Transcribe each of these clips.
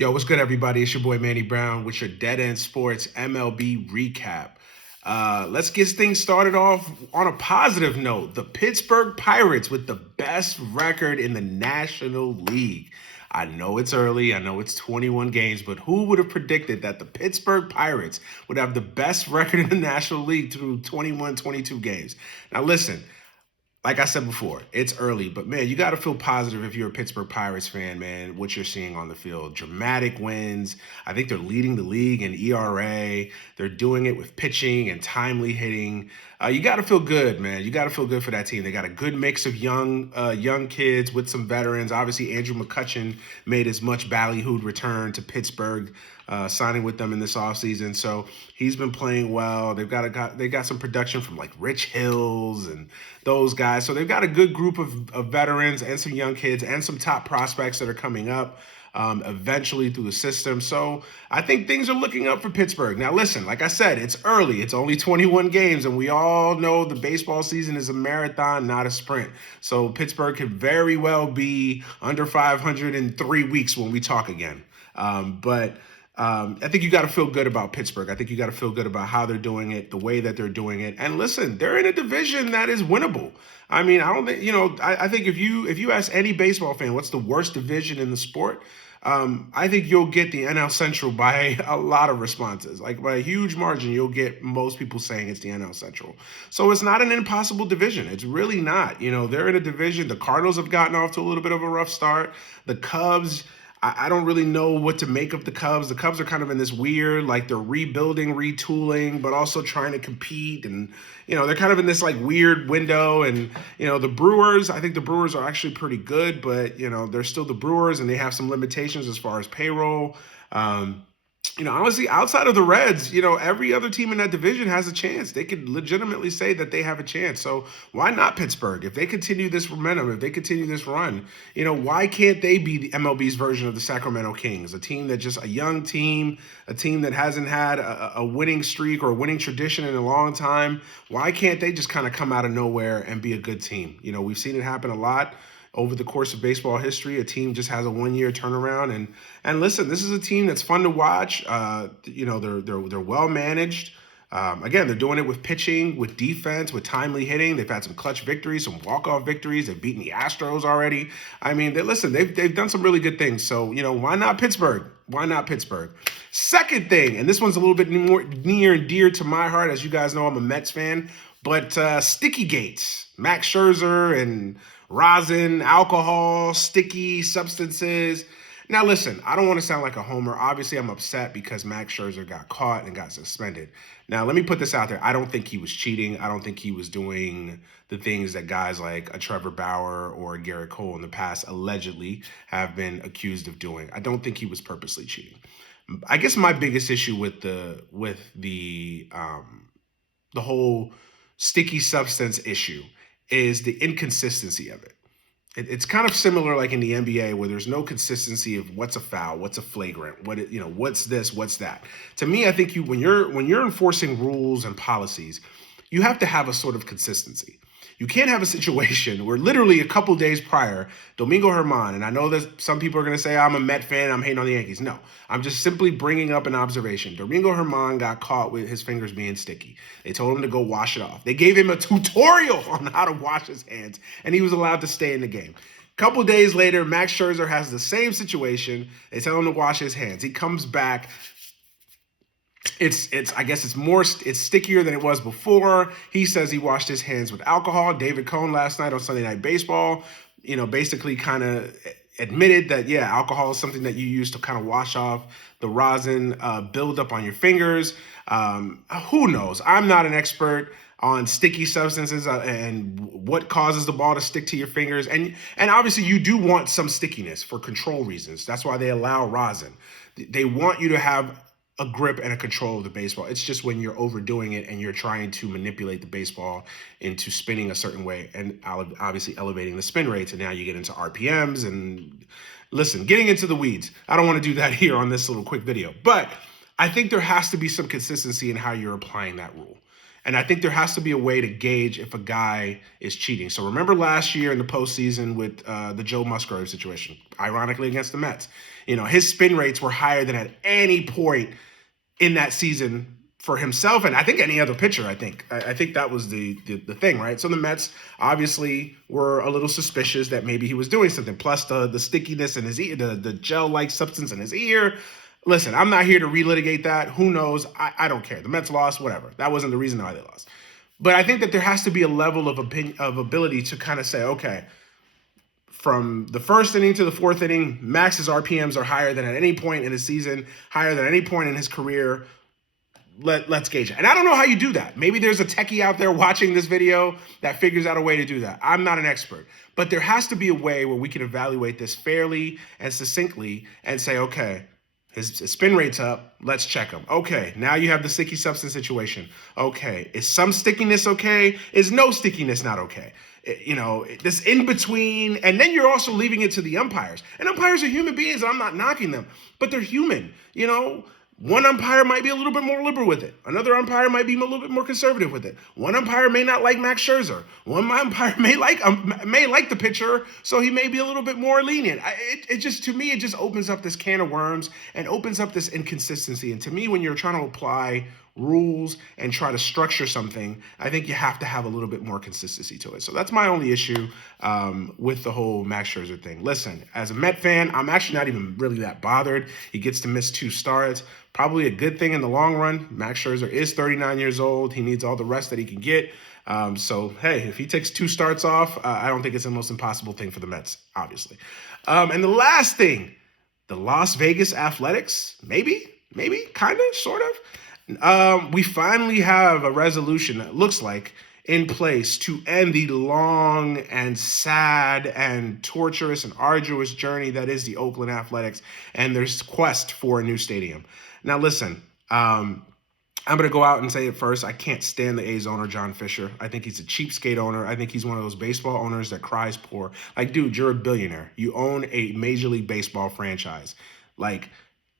Yo, what's good, everybody? It's your boy Manny Brown with your Dead End Sports MLB recap. Let's get things started off on a positive note. The Pittsburgh Pirates with the best record in the National League. I know it's early, I know it's 21 games, but who would have predicted that the Pittsburgh Pirates would have the best record in the National League through 21, 22 games? Now, listen, like I said before, it's early, but man, you got to feel positive if you're a Pittsburgh Pirates fan, man, what you're seeing on the field. Dramatic wins. I think they're leading the league in ERA. They're doing it with pitching and timely hitting. You got to feel good, man. You got to feel good for that team. They got a good mix of young kids with some veterans. Obviously, Andrew McCutchen made his much ballyhooed return to Pittsburgh, signing with them in this offseason. So he's been playing well. They got some production from like Rich Hills and those guys. So they've got a good group of veterans and some young kids and some top prospects that are coming up eventually through the system. So I think things are looking up for Pittsburgh. Now, listen, like I said, it's early. It's only 21 games, and we all know the baseball season is a marathon, not a sprint. So Pittsburgh could very well be under 500 in 3 weeks when we talk again. I think you got to feel good about Pittsburgh. I think you got to feel good about how they're doing it, the way that they're doing it. And listen, they're in a division that is winnable. I mean, I don't think, I think if you ask any baseball fan, what's the worst division in the sport? I think you'll get the NL Central by a lot of responses. Like by a huge margin, you'll get most people saying it's the NL Central. So it's not an impossible division. It's really not. They're in a division. The Cardinals have gotten off to a little bit of a rough start. The Cubs, I don't really know what to make of the Cubs. The Cubs are kind of in this weird, like they're rebuilding, retooling, but also trying to compete. And, they're kind of in this like weird window. And, the Brewers, I think the Brewers are actually pretty good, but, they're still the Brewers and they have some limitations as far as payroll. Honestly, outside of the Reds, every other team in that division has a chance. They could legitimately say that they have a chance. So why not Pittsburgh? If they continue this momentum, if they continue this run, why can't they be the MLB's version of the Sacramento Kings? A young team, a team that hasn't had a winning streak or a winning tradition in a long time. Why can't they just kind of come out of nowhere and be a good team? We've seen it happen a lot over the course of baseball history. A team just has a 1-year turnaround, and listen, this is a team that's fun to watch. They're well managed. Again, they're doing it with pitching, with defense, with timely hitting. They've had some clutch victories, some walk-off victories. They've beaten the Astros already. I mean, they've done some really good things. So, why not Pittsburgh? Why not Pittsburgh? Second thing, and this one's a little bit more near and dear to my heart. As you guys know, I'm a Mets fan, but sticky gates, Max Scherzer and rosin, alcohol, sticky substances. Now, listen, I don't want to sound like a homer. Obviously, I'm upset because Max Scherzer got caught and got suspended. Now, let me put this out there. I don't think he was cheating. I don't think he was doing the things that guys like a Trevor Bauer or a Garrett Cole in the past allegedly have been accused of doing. I don't think he was purposely cheating. I guess my biggest issue with the whole sticky substance issue is the inconsistency of it. It's kind of similar like in the NBA where there's no consistency of what's a foul, what's a flagrant, what's this, what's that. To me, I think when you're enforcing rules and policies, you have to have a sort of consistency. You can't have a situation where literally a couple days prior, Domingo Germán, and I know that some people are going to say I'm a Met fan, I'm hating on the Yankees. No, I'm just simply bringing up an observation. Domingo Germán got caught with his fingers being sticky. They told him to go wash it off. They gave him a tutorial on how to wash his hands, and he was allowed to stay in the game. Couple days later, Max Scherzer has the same situation. They tell him to wash his hands. He comes back. It's stickier than it was before. He says he washed his hands with alcohol. David Cohn last night on Sunday Night Baseball, basically kind of admitted that, yeah, alcohol is something that you use to kind of wash off the rosin buildup on your fingers. Who knows? I'm not an expert on sticky substances and what causes the ball to stick to your fingers. And obviously you do want some stickiness for control reasons. That's why they allow rosin. They want you to have a grip and a control of the baseball. It's just when you're overdoing it and you're trying to manipulate the baseball into spinning a certain way and obviously elevating the spin rates. And now you get into RPMs and listen, getting into the weeds. I don't want to do that here on this little quick video, but I think there has to be some consistency in how you're applying that rule. And I think there has to be a way to gauge if a guy is cheating. So remember last year in the postseason with the Joe Musgrove situation, ironically against the Mets. His spin rates were higher than at any point in that season for himself, and I think any other pitcher. I think that was the thing, right? So the Mets obviously were a little suspicious that maybe he was doing something. Plus the stickiness in his ear, the gel-like substance in his ear. Listen, I'm not here to relitigate that. Who knows? I don't care. The Mets lost, whatever. That wasn't the reason why they lost. But I think that there has to be a level of ability to kind of say, okay, from the first inning to the fourth inning, Max's RPMs are higher than at any point in his season, higher than any point in his career. Let's gauge it. And I don't know how you do that. Maybe there's a techie out there watching this video that figures out a way to do that. I'm not an expert. But there has to be a way where we can evaluate this fairly and succinctly and say, okay, his spin rate's up. Let's check him. Okay, now you have the sticky substance situation. Okay, is some stickiness okay? Is no stickiness not okay? This in between, and then you're also leaving it to the umpires. And umpires are human beings, and I'm not knocking them, but they're human. One umpire might be a little bit more liberal with it. Another umpire might be a little bit more conservative with it. One umpire may not like Max Scherzer. One umpire may like the pitcher, so he may be a little bit more lenient. To me, it just opens up this can of worms and opens up this inconsistency. And to me, when you're trying to apply rules and try to structure something, I think you have to have a little bit more consistency to it. So that's my only issue with the whole Max Scherzer thing. Listen, as a Met fan, I'm actually not even really that bothered. He gets to miss 2 starts. Probably a good thing in the long run. Max Scherzer is 39 years old. He needs all the rest that he can get. So, hey, if he takes 2 starts off, I don't think it's the most impossible thing for the Mets, obviously. And the last thing, the Las Vegas Athletics, maybe, kind of, sort of. We finally have a resolution that looks like in place to end the long and sad and torturous and arduous journey that is the Oakland Athletics and their quest for a new stadium. Now, listen, I'm going to go out and say it first. I can't stand the A's owner, John Fisher. I think he's a cheapskate owner. I think he's one of those baseball owners that cries poor. Like, dude, you're a billionaire. You own a Major League Baseball franchise. Like,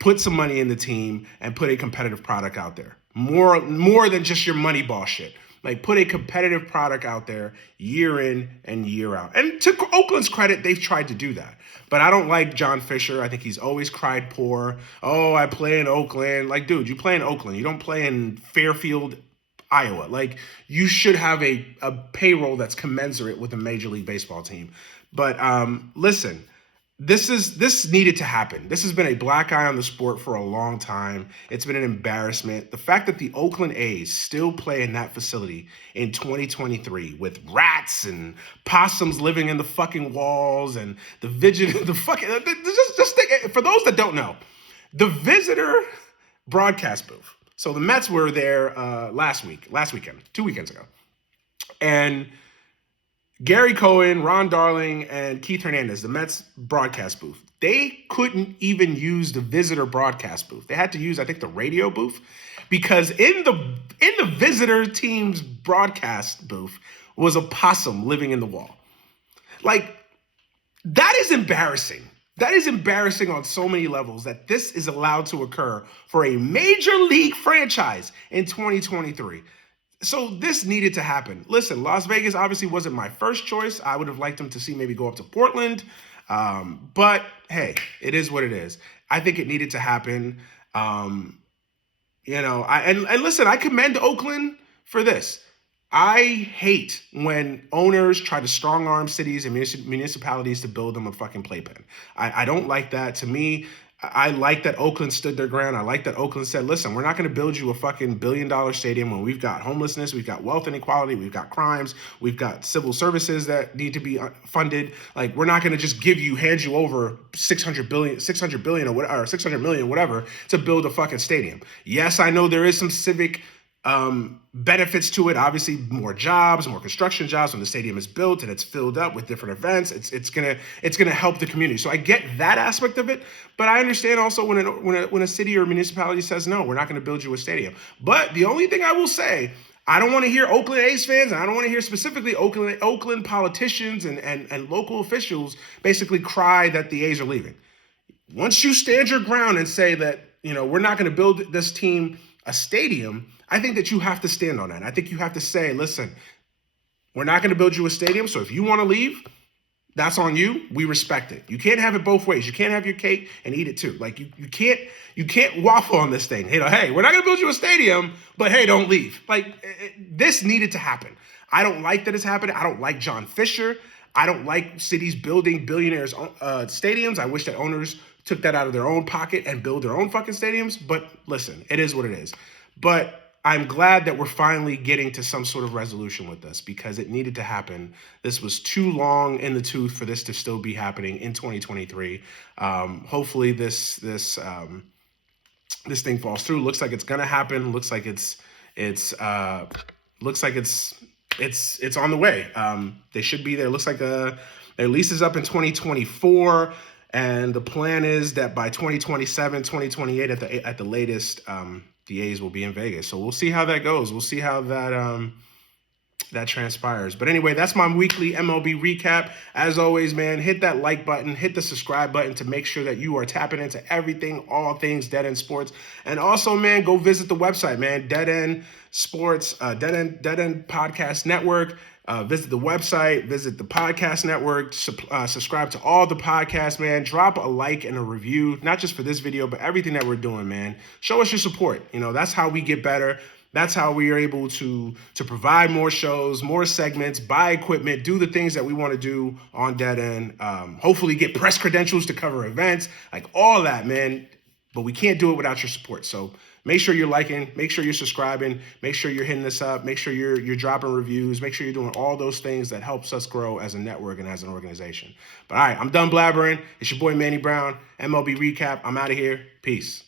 put some money in the team and put a competitive product out there. More than just your Moneyball shit. Like, put a competitive product out there year in and year out. And to Oakland's credit, they've tried to do that. But I don't like John Fisher. I think he's always cried poor. Oh, I play in Oakland. Like, dude, you play in Oakland. You don't play in Fairfield, Iowa. Like, you should have a payroll that's commensurate with a Major League Baseball team. But listen, this needed to happen. This has been a black eye on the sport for a long time. It's been an embarrassment. The fact that the Oakland A's still play in that facility in 2023 with rats and possums living in the fucking walls and the fucking just think, for those that don't know, the visitor broadcast booth. So the Mets were there last weekend, 2 weekends ago, and Gary Cohen, Ron Darling, and Keith Hernandez, the Mets broadcast booth, they couldn't even use the visitor broadcast booth. They had to use, I think, the radio booth, because in the visitor team's broadcast booth was a possum living in the wall. Like, that is embarrassing. That is embarrassing on so many levels that this is allowed to occur for a major league franchise in 2023. So this needed to happen. Listen, Las Vegas obviously wasn't my first choice. I would have liked them to see maybe go up to Portland. But hey, it is what it is. I think it needed to happen. And listen, I commend Oakland for this. I hate when owners try to strong arm cities and municipalities to build them a fucking playpen. I don't like that. To me, I like that Oakland stood their ground. I like that Oakland said, listen, we're not going to build you a fucking $1 billion stadium when we've got homelessness, we've got wealth inequality, we've got crimes, we've got civil services that need to be funded. Like, we're not going to just hand you over $600 million, whatever, to build a fucking stadium. Yes, I know there is some civic benefits to it. Obviously, more jobs, more construction jobs when the stadium is built and it's filled up with different events. It's gonna help the community. So I get that aspect of it, but I understand also when a city or municipality says no, we're not going to build you a stadium. But the only thing I will say, I don't want to hear Oakland A's fans, and I don't want to hear specifically Oakland politicians and local officials basically cry that the A's are leaving. Once you stand your ground and say that, we're not going to build this team a stadium, I think that you have to stand on that. I think you have to say, listen, we're not going to build you a stadium, so if you want to leave, that's on you. We respect it. You can't have it both ways. You can't have your cake and eat it too. Like you can't waffle on this thing. You know, hey, we're not going to build you a stadium, but hey, don't leave. Like this needed to happen. I don't like that it's happening. I don't like John Fisher. I don't like cities building billionaires' stadiums. I wish that owners took that out of their own pocket and build their own fucking stadiums. But listen, it is what it is. But I'm glad that we're finally getting to some sort of resolution with this because it needed to happen. This was too long in the tooth for this to still be happening in 2023. Hopefully this thing falls through. Looks like it's gonna happen. Looks like it's on the way. They should be there. Looks like their lease is up in 2024. And the plan is that by 2027, 2028 at the latest, the A's will be in Vegas. So we'll see how that goes. We'll see how that transpires. But anyway, that's my weekly MLB recap. As always, man, hit that like button, hit the subscribe button to make sure that you are tapping into everything, all things Dead End Sports. And also, man, go visit the website, man, Dead End Sports, Dead End Podcast Network. Visit the website, visit the podcast network, subscribe to all the podcasts, man. Drop a like and a review, not just for this video, but everything that we're doing, man. Show us your support. You know, that's how we get better. That's how we are able to provide more shows, more segments, buy equipment, do the things that we want to do on Dead End. Hopefully get press credentials to cover events, like all that, man. But we can't do it without your support. So make sure you're liking, make sure you're subscribing, make sure you're hitting this up, make sure you're dropping reviews, make sure you're doing all those things that helps us grow as a network and as an organization. But all right, I'm done blabbering. It's your boy Manny Brown, MLB Recap. I'm out of here. Peace.